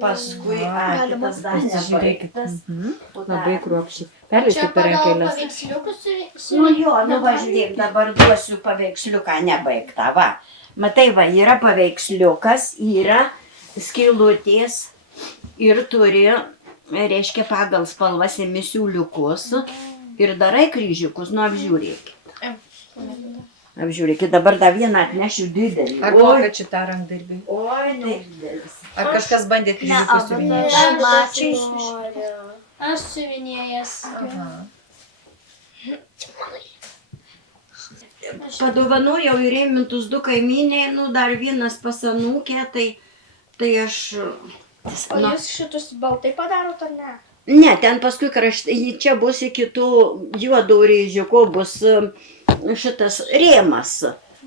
Paskui, kitas dar Pasižiūrėkit. nebaigtas. Labai kruopščiai. Čia Perleiskit per pagal rankeles. paveiksliukus Nu jo, nu važiuok, dabar duosiu paveiksliuką nebaigtą, va. Matai, va, yra paveiksliukas, yra skylutės ir turi, reiškia, pagal spalvas imi siūliukus ir darai kryžiukus, nu apžiūrėkit. Apžiūrėkit, dabar dar vieną atnešiu didelį. Ar buvo, kad šitą rankdarbį? Oi, tai didelis. Ar kažkas bandė kryžiukus siuvinėti? Aš Noriu. Aš siuvinėjęs. Aha. Padovanojau įrėmintus du kaimynai, nu dar vienas pasanūkė, tai aš... O jūs šitus baltai padarot ar ne? Ne, ten paskui čia bus iki tų juodo ryžiuko bus šitas rėmas.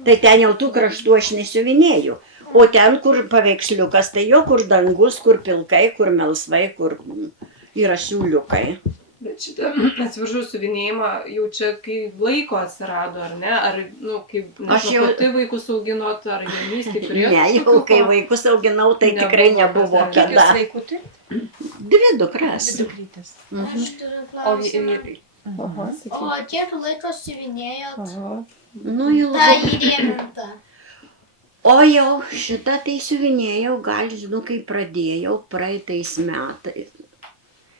Tai ten jau tų kraštų aš nesiuvinėjau. O ten, kur paveiksliukas, tai jo, kur dangus, kur pilkai, kur melsvai, kur yra siūliukai. Bet šitą, atsiprašau, suvinėjimą jau čia kai laiko atsirado, ar ne? Ar, nu, kaip Aš jau- pati vaikus auginot, ar jaunystėj turėjot? Ne, jau kai vaikus auginau, tai tikrai nebuvo Kiek jūs kada. vaikų turit? 2 dukras. Dukrytės. Aš turiu O klausimą. vyrai? Aha, O sakyk. kiek laiko siuvinėjot Aha. Nu, jau tą įrėmintą? O jau šitą tai siuvinėjau, gal žinau, kai pradėjau praeitais metais.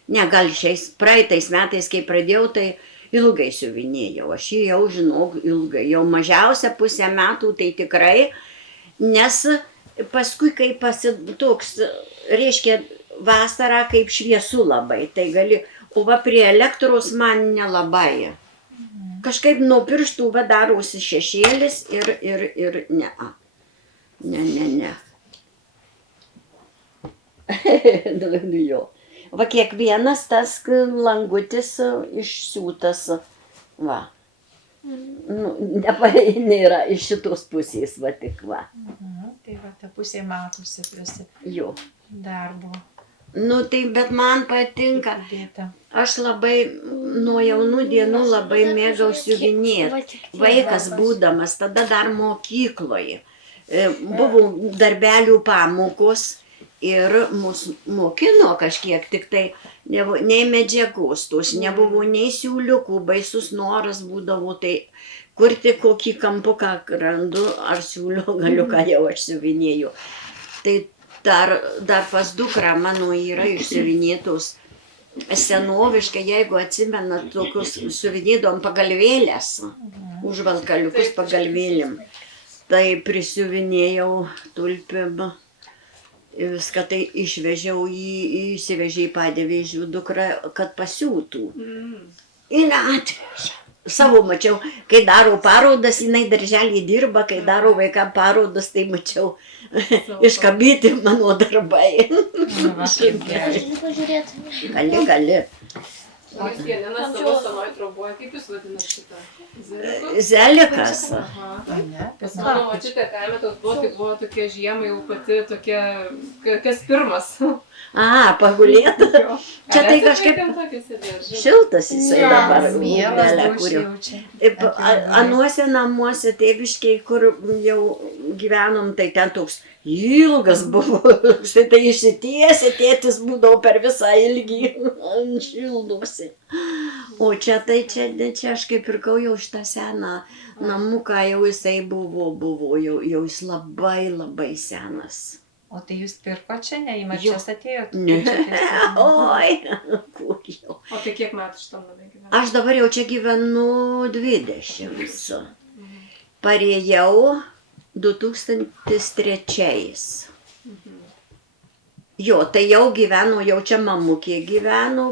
Ne, gal praeitais metais, kai pradėjau, tai ilgai siuvinėjau. Aš jį jau žinau ilgai, jau mažiausia pusę metų, tai tikrai, nes paskui, kai toks, reiškia, vasarą kaip šviesu labai, tai gali, o va prie elektros man nelabai. Kažkaip nuo pirštų va darosi šešėlis ir ne. Ne. Nu jo. Va kiekvienas tas langutis išsiūtas, va. Nu, nėra iš šitos pusės, va tik va. Tai va, ta pusė matosi visi Jo. darbo. Nu tai, bet man patinka. Dėta. Aš labai nuo jaunų dienų labai mėgau siuvinėti. Vaikas būdamas, tada dar mokykloje. Buvo darbelių pamokos ir mus mokino kažkiek, tik tai nei medžiagos tos, nebuvo nei siūliukų, baisus noras būdavo, tai kur tik kokį kampuką randu ar siūliu galiuką jau aš siuvinėjau. Tai dar pas dukrą mano yra išsiuvinėtos senoviškai, jeigu atsimenat, tokius siuvinėdom pagalvėlės, užvalkaliukus pagalvėlėm. Tai prisiuvinėjau tulpėm, viską tai išvežiau, įsivežiau į Padėvėžių dukrą, kad pasiūtų. Ir atveža. Savo mačiau, kai daro parodas, jinai darželį dirba, kai daro vaikam parodas, tai mačiau iškabyti mano darbai. Aš galiu pažiūrėti. Gali. O jūs Janinas savo senoj troboje, kaip jūs vadinat šitą? Zelikus? Zelikas. Aha. Ne? Pas mano močiutė kaime toks buvo, tai buvo tokia žiema jau pati tokia, kas pirmas. A, pagulėta. Čia tai kažkaip šiltas jisai dabar. Mielas Gale, bus kur jau. jaučia. Anuose namuose tėviškiai, kur jau gyvenom, tai ten toks ilgas buvo. Štai išsitiesė, tėtis būdavo per visą ilgį. Šildosi. O čia tai čia aš kaip pirkau jau šitą seną namuką, jau jisai buvo, jau jis labai senas. O tai jūs pirko čia, ne į Jo. Mačias atėjot? Ne. Kaip čia tai- Oi, kur jau. O tai kiek metų šitam name gyvena? Aš dabar jau čia gyvenu 20. Parėjau 2003. Jo, tai jau gyveno, jau čia mamukė gyveno,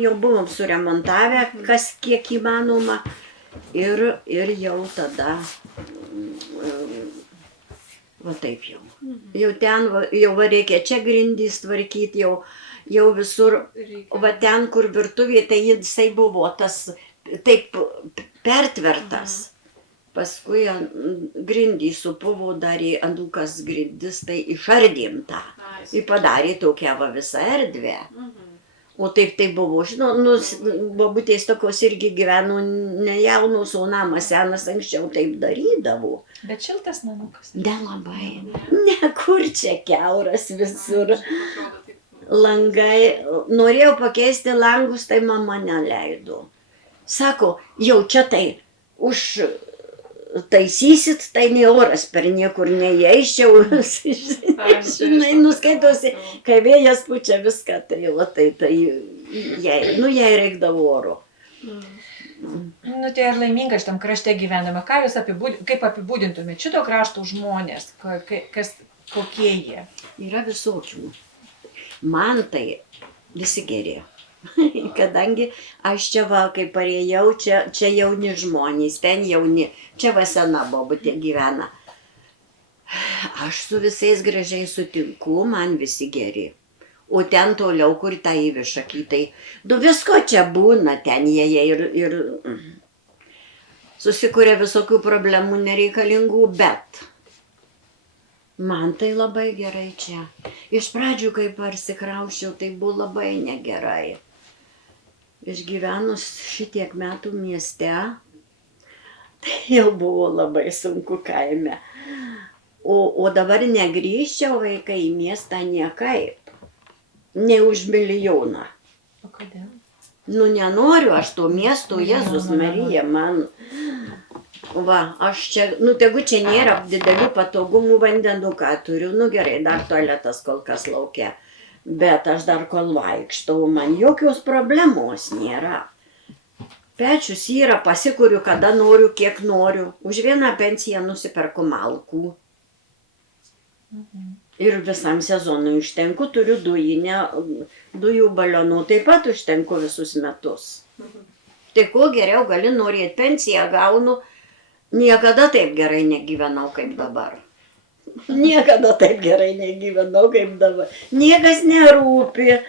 jau buvom suremontavę, kas kiek įmanoma. ir jau tada, va taip jau. Jau ten, jau reikia čia grindys tvarkyti, jau visur, va ten, kur virtuvė, tai jisai buvo tas taip pertvertas. Paskui grindį supuvo, darė anūkas grindis, tai išardėm tą. Ir padarė tokią va visą erdvę. O taip tai buvo, žinau, babutės tokios irgi gyveno ne jaunos, o namas senas anksčiau taip darydavo. Bet šiltas namukas. Nelabai. Ne, kur čia kiauras visur. Langai, norėjau pakeisti langus, tai mama neleido. Sako, jau čia tai taisysit, tai ne oras per niekur neįeiščiau. Žinai, nuskaitosi, kai vėjas pučia viską, tai jai reikdavo oro. Nu, tai ar laiminga šitam krašte gyvename? Ką jūs kaip apibūdintumėte šito krašto žmonės? Kokie jie? Yra visokių. Man tai visi geri. Kadangi aš čia va, kai parėjau, čia jauni žmonės, ten jauni, čia va sena bobutė gyvena. Aš su visais gražiai sutinku, man visi geri. O ten toliau, kur tą įvišakį, tai visko čia būna, ten jie ir susikuria visokių problemų nereikalingų, bet man tai labai gerai čia. Iš pradžių, kai parsikrauščiau, tai buvo labai negerai. Išgyvenus šitiek metų mieste, tai jau buvo labai sunku kaime. O dabar negrįžčiau vaikai į miestą niekaip. Ne už milijoną. O kodėl? Nu, nenoriu aš to miesto, Jėzus Marija, man. Va, aš čia, tegu čia nėra didelių patogumų, vandenuką turiu, gerai, dar tualetas kol kas laukia. Bet aš dar kol vaikštau, man jokios problemos nėra. Pečius yra, pasikuriu, kada noriu, kiek noriu. Už vieną pensiją nusiperku malkų. Ir visam sezonui užtenku, turiu dujų balionų, taip pat užtenku visus metus. Tai kuo geriau gali norėti, pensiją gaunu, niekada taip gerai negyvenau kaip dabar. Niekada taip gerai negyvenau kaip dabar. Niekas nerūpi,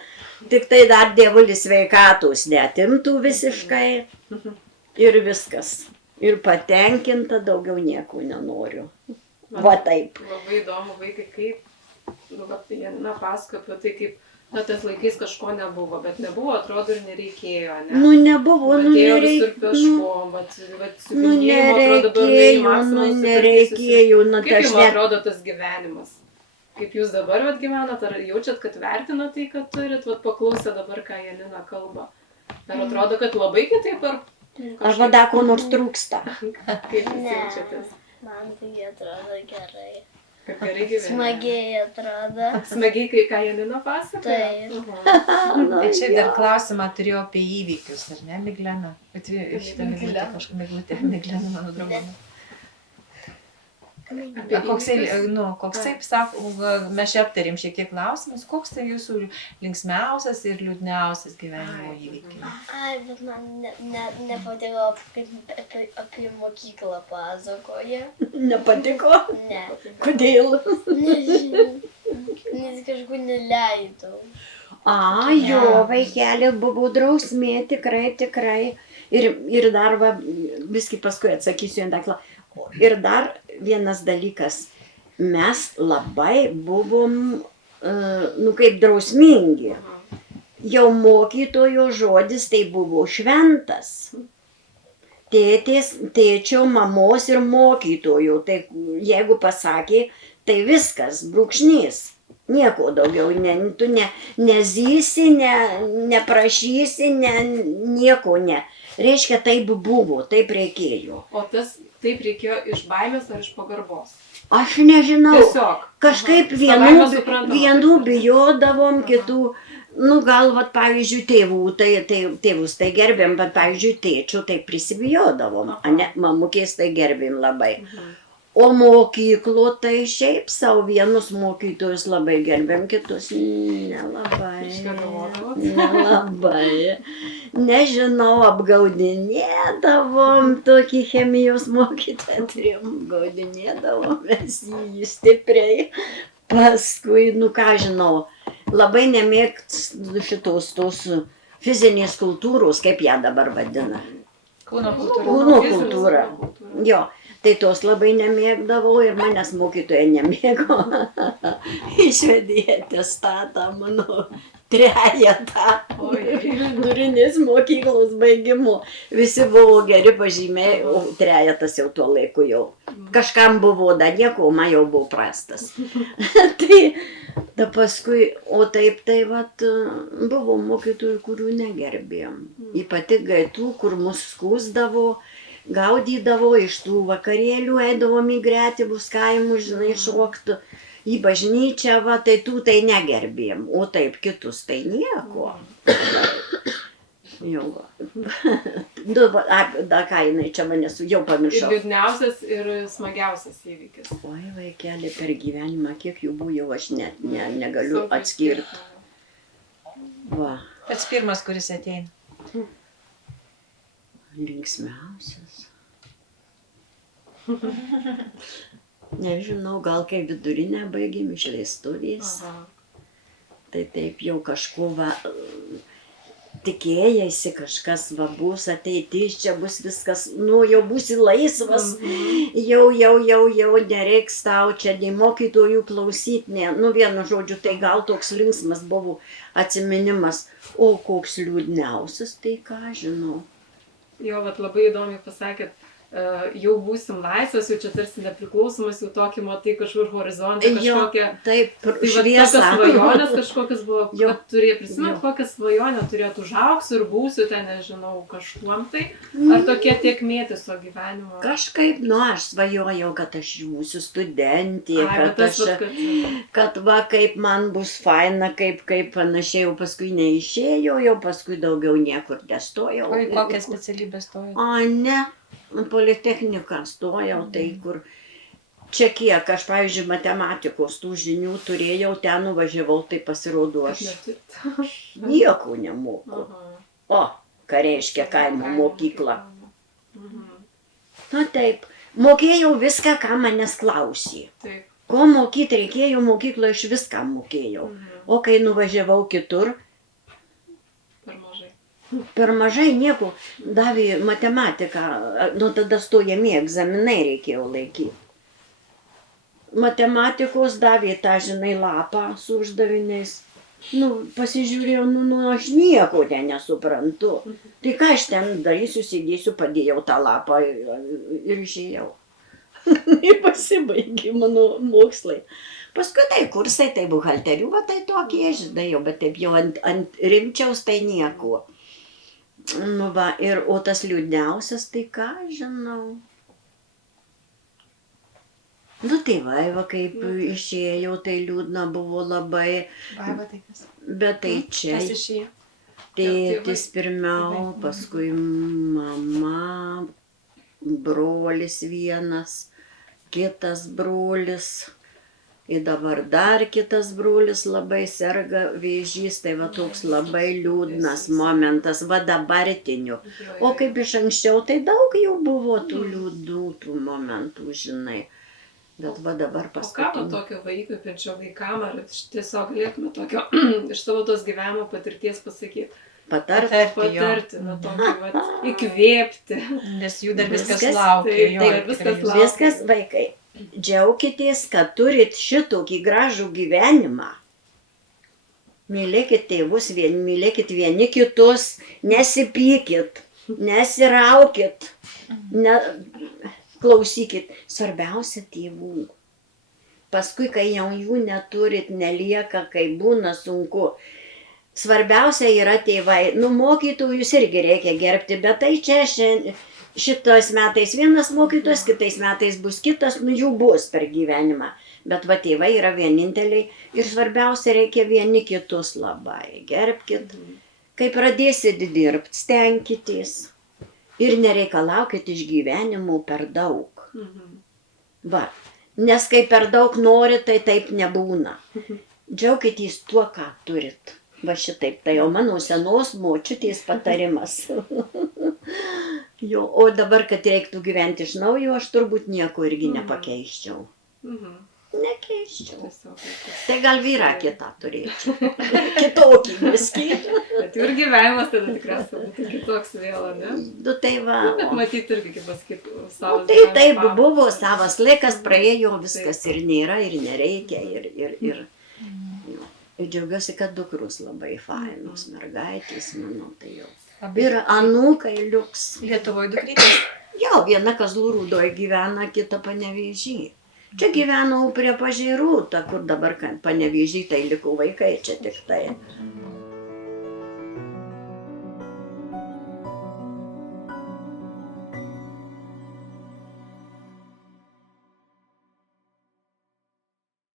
tik tai dar dievulis sveikatos neatimtų visiškai ir viskas. Ir patenkinta, daugiau nieko nenoriu. Va taip. Labai įdomu, vaikai, kaip, Janina pasakoja apie tai, kaip, tais laikais kažko nebuvo, bet nebuvo, atrodo, ir nereikėjo, ne? Nebuvo, nereikėjo. Kaip jums atrodo tas gyvenimas? Kaip jūs dabar gyvenat, ar jaučiat, kad vertinat tai, kad turit, paklausę dabar, ką Janina kalba? Ar atrodo, kad labai kitaip, ar... Ar vada ko nors trūksta? Kaip jūs jaučiatės? Man tai atrodo gerai. Kaip gerai gyveni? Smagiai atrodo. Smagiai, kai ką Janina pasakoja? Taip. Tai čia dar klausimą turėjau apie įvykius, ar ne, Miglena? Šitą Miglutę, kažką Miglena, mano draugą. Koksai, sako, mes čia aptarėm šiek tiek klausimus, koks tai jūsų linksmiausias ir liūdniausias gyvenimo įvykis? Ai, bet man nepatiko, kaip apie mokyklą pasakoja. Nepatiko? Ne. Kodėl? Nežinau. Nes kažkur neleidau. Jo, vaikelė buvo drausmė, tikrai. Ir dar, viski paskui atsakysiu į tą klausimą. Ir dar vienas dalykas, mes labai buvom, kaip drausmingi. Jau mokytojo žodis tai buvo šventas. Tėčio, mamos ir mokytojo. Tai jeigu pasakė, tai viskas, brūkšnys. Nieko daugiau, tu nezysi, neprašysi, nieko ne. Reiškia, taip buvo, taip reikėjo. O tas taip reikėjo iš baimės ar iš pagarbos? Aš nežinau. Tiesiog. Kažkaip vienų bijodavom, kitų, gal, pavyzdžiui, tėvus tai gerbėm, bet, pavyzdžiui, tėčių tai prisibijodavom, mamukės tai gerbėm labai. O mokyklų tai šiaip savo vienus mokytojus labai gerbėm, kitus nelabai. Nelabai. Nežinau, apgaudinėdavom tokį chemijos mokytoją, turėjom, apgaudinėdavom mes jį stipriai. Paskui, nu ką žinau, labai nemėgt šitos tos fizinės kultūros, kaip ją dabar vadina. Kūno kultūra. Kūno kultūra. Jo, tai tos labai nemėgdavau ir manęs mokytoja nemėgo. Išvedė testatą mano trejetą vidurinės mokyklos baigimo. Visi buvo geri pažymiai, o trejetas jau tuo laiku jau. Kažkam buvo da nieko, man jau buvo prastas. Tai da paskui, o taip tai vat, buvo mokytojų, kurių negerbėjom. Ypatingai tų, kur mus skūsdavo, gaudydavo iš tų vakarėlių, eidavom į gretimus kaimus, žinai, šoktų į bažnyčią, va, tai tų tai negerbėjom, o taip kitus tai nieko. Jau va. Da ką jinai čia manęs jau pamiršau. Ir liūdniausias, ir smagiausias įvykis. Oi, vaikeli, per gyvenimą, kiek jų buvo, jau aš net negaliu atskirti. Va. Pats pirmas, kuris ateina. Linksmiausias. Nežinau, gal kai vidurinę baigėm išleistuvės. Tai taip jau kažko va, tikėjasi, kažkas va bus ateitis, čia bus viskas, nu jau būsi laisvas, jau nereiks tau čia nei mokytojų klausyt, ne, nu vienu žodžiu, tai gal toks linksmas buvo atsiminimas, o koks liūdniausias, tai ką žinau. Jo, vat labai įdomiai pasakėt, jau būsim laisvas, jau čia tarsi nepriklausomas, jau tokį matai kažkur horizontą, kažkokią... Taip, tai šviesą. Tai svajonės kažkokias buvo, kad turėjo prisimint, kokią svajonę turėtų užauksiu ir būsiu ten, nežinau, kažkuom tai, ar tokie tiekmė tiesiog gyvenimo? Kažkaip, nu, aš svajojau, kad aš būsiu studentė, kad va, kaip man bus faina, kaip panašiai, jau paskui neišėjau, jau paskui daugiau niekur nestojau. O į kokią specialybę stojau? O ne. Politechniką stojau, tai kur čia kiek, aš, pavyzdžiui, matematikos tų žinių turėjau, ten nuvažiavau, tai pasirodo aš nieko nemoku. O, ką reiškia kaimo mokykla. Na taip, mokėjau viską, ką manęs klausė. Ko mokyti reikėjo mokykloje, aš viską mokėjau. O kai nuvažiavau kitur, per mažai nieko, davė matematiką, nu tada stojamieji egzaminai reikėjo laikyti. Matematikos davė tą, žinai, lapą su uždaviniais. Nu, pasižiūrėjau, nu, aš nieko ten nesuprantu. Tai ką aš ten darysiu, sėdėsiu, padėjau tą lapą ir išėjau. Ir pasibaigė mano mokslai. Paskui tai kursai, tai buhalterių, va tai tokie, žinai, bet taip jau ant rimčiaus tai nieko. Nu va, o tas liūdniausias, tai ką žinau. Nu tai va, kaip išėjau, tai liūdna buvo labai. Vaiva, tai kas? Bet tai čia. Kas išėjo? Tėtis pirmiau, paskui mama, brolis vienas, kitas brolis. Ir dabar dar kitas brolis labai serga vėžys, tai va toks labai liūdnas momentas, va dabartiniu. O kaip iš anksčiau, tai daug jau buvo tų liūdų, tų momentų, žinai. Bet va dabar paskutiniu. O ką va tokio vaikui, pinčio vaikam, ar tiesiog galėtume tokio iš savo tos gyvenimo patirties pasakyti? Patarti, na tokį va įkvėpti. Nes jų dar viskas laukia. Viskas, vaikai. Džiaukitės, kad turit šitokį gražų gyvenimą. Mylėkit tėvus, mylėkit vieni kitus, nesipykit, nesiraukit, klausykit. Svarbiausia tėvų. Paskui, kai jau jų neturit, nelieka, kai būna sunku. Svarbiausia yra tėvai. Nu, mokytojus irgi reikia gerbti, bet tai čia šitais metais vienas mokytojas, kitais metais bus kitas, nu jų bus per gyvenimą. Bet va tėvai yra vieninteliai ir svarbiausia reikia vieni kitus labai. Gerbkit. Kai pradėsit dirbti, stenkitės ir nereikalaukit iš gyvenimo per daug. Va. Nes kai per daug nori, tai taip nebūna. Džiaukitės tuo, ką turit. Va šitaip, tai jau mano senos močiutės patarimas. Jo, o dabar, kad reiktų gyventi iš naujo, aš turbūt nieko irgi nepakeisčiau. Nekeisčiau. Tiesiog. Tai gal vyrą kitą turėčiau. Kitokį viskį. Bet jų ir gyvenimas tada tikriausiai būtų kitoks vėl, ne? Nu tai va. Bet matyti irgi, kaip pasakyti, O savo. tai taip buvo, savas laikas praėjo, viskas ir nėra, ir nereikia, ir. Jo. Ir džiaugiuosi, kad dukrus labai fainos mergaitės, manau, tai jau. Ir anūkai liuks. Lietuvoje dukrytės. Jo, viena Kazlų Rūdoje gyvena, kita Panevėžy. Čia gyvenau prie Pažėrų, ta kur dabar Panevėžy, tai liko vaikai čia tik tai.